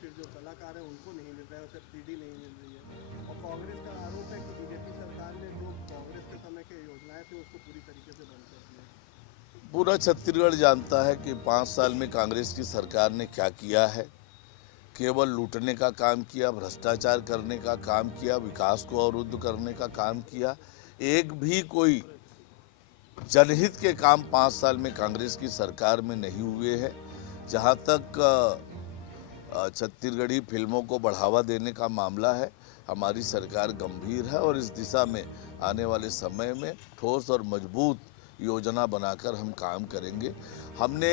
फिर जो कलाकार है उनको नहीं मिल रहा है, सब्सिडी नहीं मिल रही है। और कांग्रेस का आरोप है कि बीजेपी सरकार ने जो कांग्रेस के समय के योजनाएं थी उसको पूरी तरीके से बंद कर दिया। पूरा छत्तीसगढ़ जानता है कि 5 साल में कांग्रेस की सरकार ने क्या किया है। केवल लूटने का काम किया, भ्रष्टाचार करने का काम किया, विकास को अवरुद्ध करने का काम किया। एक भी कोई जनहित के काम 5 साल में कांग्रेस की सरकार में नहीं हुए हैं। जहां तक छत्तीसगढ़ी फिल्मों को बढ़ावा देने का मामला है, हमारी सरकार गंभीर है और इस दिशा में आने वाले समय में ठोस और मजबूत योजना बनाकर हम काम करेंगे। हमने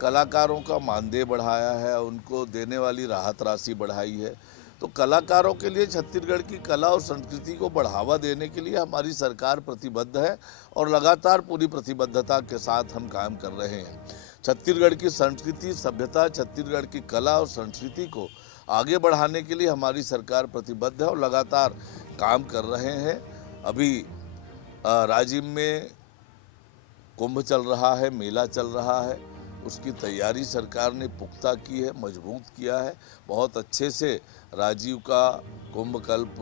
कलाकारों का मानदेय बढ़ाया है, उनको देने वाली राहत राशि बढ़ाई है। तो कलाकारों के लिए, छत्तीसगढ़ की कला और संस्कृति को बढ़ावा देने के लिए हमारी सरकार प्रतिबद्ध है और लगातार पूरी प्रतिबद्धता के साथ हम काम कर रहे हैं। छत्तीसगढ़ की संस्कृति, सभ्यता, छत्तीसगढ़ की कला और संस्कृति को आगे बढ़ाने के लिए हमारी सरकार प्रतिबद्ध है और लगातार काम कर रहे हैं। अभी राजिम में कुंभ चल रहा है, मेला चल रहा है, उसकी तैयारी सरकार ने पुख्ता की है, मजबूत किया है। बहुत अच्छे से राजीव का कुंभ कल्प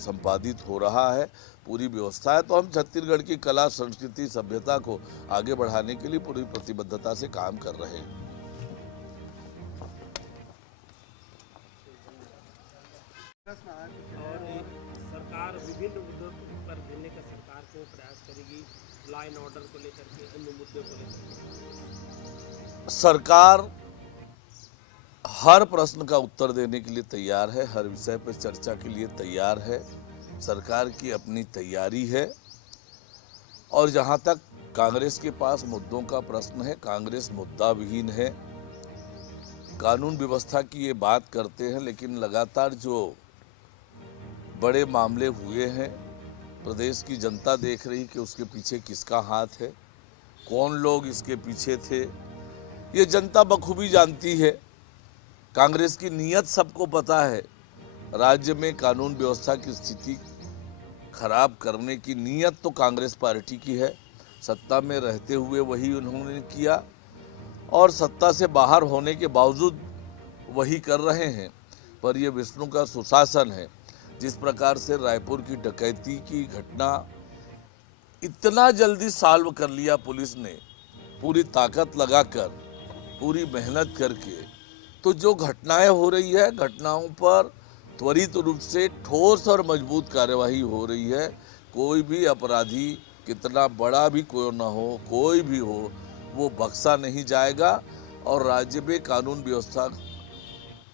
संपादित हो रहा है, पूरी व्यवस्था है। तो हम छत्तीसगढ़ की कला, संस्कृति, सभ्यता को आगे बढ़ाने के लिए पूरी प्रतिबद्धता से काम कर रहे हैं। और सरकार विभिन्न मुद्दों पर देने का सरकार को प्रयास करेगी, लॉ एंड ऑर्डर को लेकर के, अन्य मुद्दों को लेकर। सरकार हर प्रश्न का उत्तर देने के लिए तैयार है, हर विषय पर चर्चा के लिए तैयार है। सरकार की अपनी तैयारी है और जहां तक कांग्रेस के पास मुद्दों का प्रश्न है, कांग्रेस मुद्दा विहीन है। कानून व्यवस्था की ये बात करते हैं, लेकिन लगातार जो बड़े मामले हुए हैं, प्रदेश की जनता देख रही कि उसके पीछे किसका हाथ है, कौन लोग इसके पीछे थे, ये जनता बखूबी जानती है। कांग्रेस की नीयत सबको पता है। राज्य में कानून व्यवस्था की स्थिति खराब करने की नीयत तो कांग्रेस पार्टी की है। सत्ता में रहते हुए वही उन्होंने किया और सत्ता से बाहर होने के बावजूद वही कर रहे हैं। पर यह विष्णु का सुशासन है। जिस प्रकार से रायपुर की डकैती की घटना इतना जल्दी सॉल्व कर लिया पुलिस ने, पूरी ताकत लगाकर, पूरी मेहनत करके, तो जो घटनाएं हो रही है, घटनाओं पर त्वरित रूप से ठोस और मजबूत कार्यवाही हो रही है। कोई भी अपराधी, कितना बड़ा भी कोई ना हो, कोई भी हो, वो बख्शा नहीं जाएगा और राज्य में कानून व्यवस्था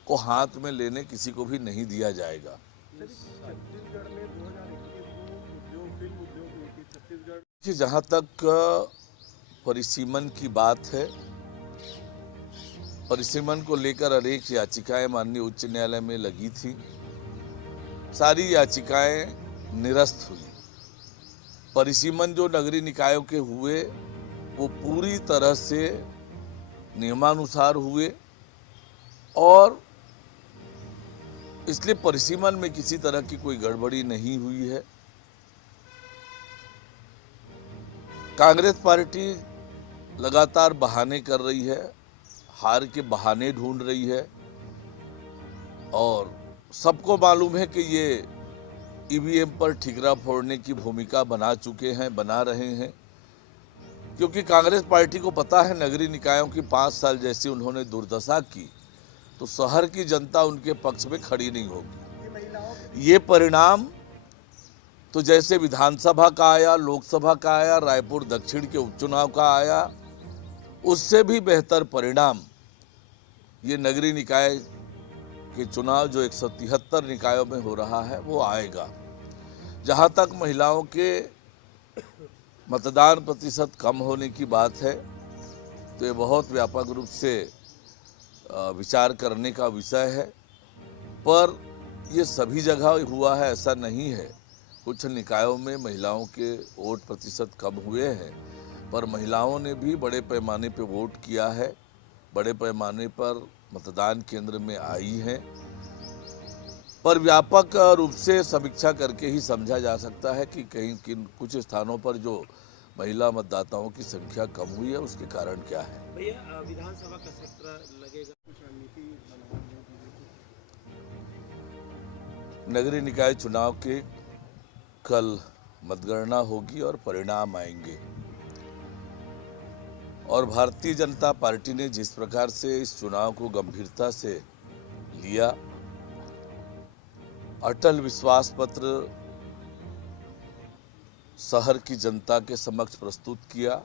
को हाथ में लेने किसी को भी नहीं दिया जाएगा। छत्तीसगढ़ में 2021 को फिल्म उद्योग नीति छत्तीसगढ़ कि जहाँ तक परिसीमन की बात है, परिसीमन को लेकर अनेक याचिकाएं माननीय उच्च न्यायालय में लगी थी। सारी याचिकाएं निरस्त हुई। परिसीमन जो नगरीय निकायों के हुए वो पूरी तरह से नियमानुसार हुए और इसलिए परिसीमन में किसी तरह की कोई गड़बड़ी नहीं हुई है। कांग्रेस पार्टी लगातार बहाने कर रही है, हार के बहाने ढूंढ रही है और सबको मालूम है कि ये ईवीएम पर ठिकरा फोड़ने की भूमिका बना चुके हैं, बना रहे हैं। क्योंकि कांग्रेस पार्टी को पता है नगरीय निकायों की 5 साल जैसी उन्होंने दुर्दशा की तो शहर की जनता उनके पक्ष में खड़ी नहीं होगी। ये परिणाम तो जैसे विधानसभा का आया, लोकसभा का आया, रायपुर दक्षिण के उपचुनाव का आया, उससे भी बेहतर परिणाम ये नगरीय निकाय के चुनाव जो 173 निकायों में हो रहा है वो आएगा। जहां तक महिलाओं के मतदान प्रतिशत कम होने की बात है तो ये बहुत व्यापक रूप से विचार करने का विषय है। पर ये सभी जगह हुआ है ऐसा नहीं है। कुछ निकायों में महिलाओं के वोट प्रतिशत कम हुए हैं, पर महिलाओं ने भी बड़े पैमाने पर वोट किया है, बड़े पैमाने पर मतदान केंद्र में आई हैं। पर व्यापक रूप से समीक्षा करके ही समझा जा सकता है कि कहीं कुछ स्थानों पर जो महिला मतदाताओं की संख्या कम हुई है उसके कारण क्या है। भैया, विधानसभा का सत्र लगेगा, कुछ रणनीति बनाओ। नगरीय निकाय चुनाव के कल मतगणना होगी और परिणाम आएंगे। और भारतीय जनता पार्टी ने जिस प्रकार से इस चुनाव को गंभीरता से लिया, अटल विश्वास पत्र शहर की जनता के समक्ष प्रस्तुत किया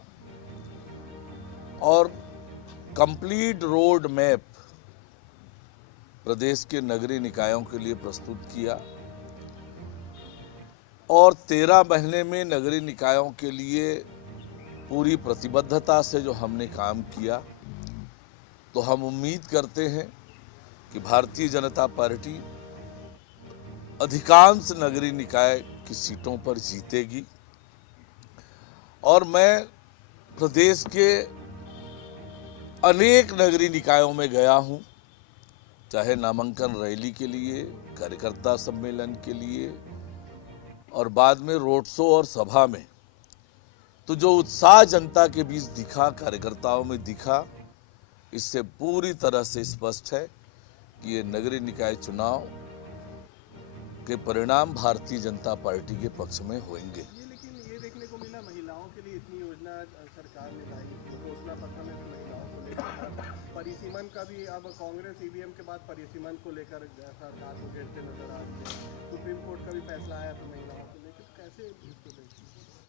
और कंप्लीट रोड मैप प्रदेश के नगरीय निकायों के लिए प्रस्तुत किया और 13 महीने में नगरीय निकायों के लिए पूरी प्रतिबद्धता से जो हमने काम किया, तो हम उम्मीद करते हैं कि भारतीय जनता पार्टी अधिकांश नगरीय निकाय की सीटों पर जीतेगी। और मैं प्रदेश के अनेक नगरीय निकायों में गया हूं, चाहे नामांकन रैली के लिए, कार्यकर्ता सम्मेलन के लिए और बाद में रोड शो और सभा में। तो जो उत्साह जनता के बीच दिखा, कार्यकर्ताओं में दिखा, इससे पूरी तरह से स्पष्ट है कि ये नगरीय निकाय चुनाव के परिणाम भारतीय जनता पार्टी के पक्ष में होंगे। लेकिन ये देखने को मिला महिलाओं के लिए इतनी योजना सरकार ने लाई, घोषणा पत्र में भी महिलाओं को लेकर परिसीमन का भी, अब कांग्रेस ईवीएम के बाद परिसीमन को लेकर सरकार को घेरते नजर आ रही है। सुप्रीम कोर्ट का भी फैसला आया तो महिलाओं को लेकर कैसे इसको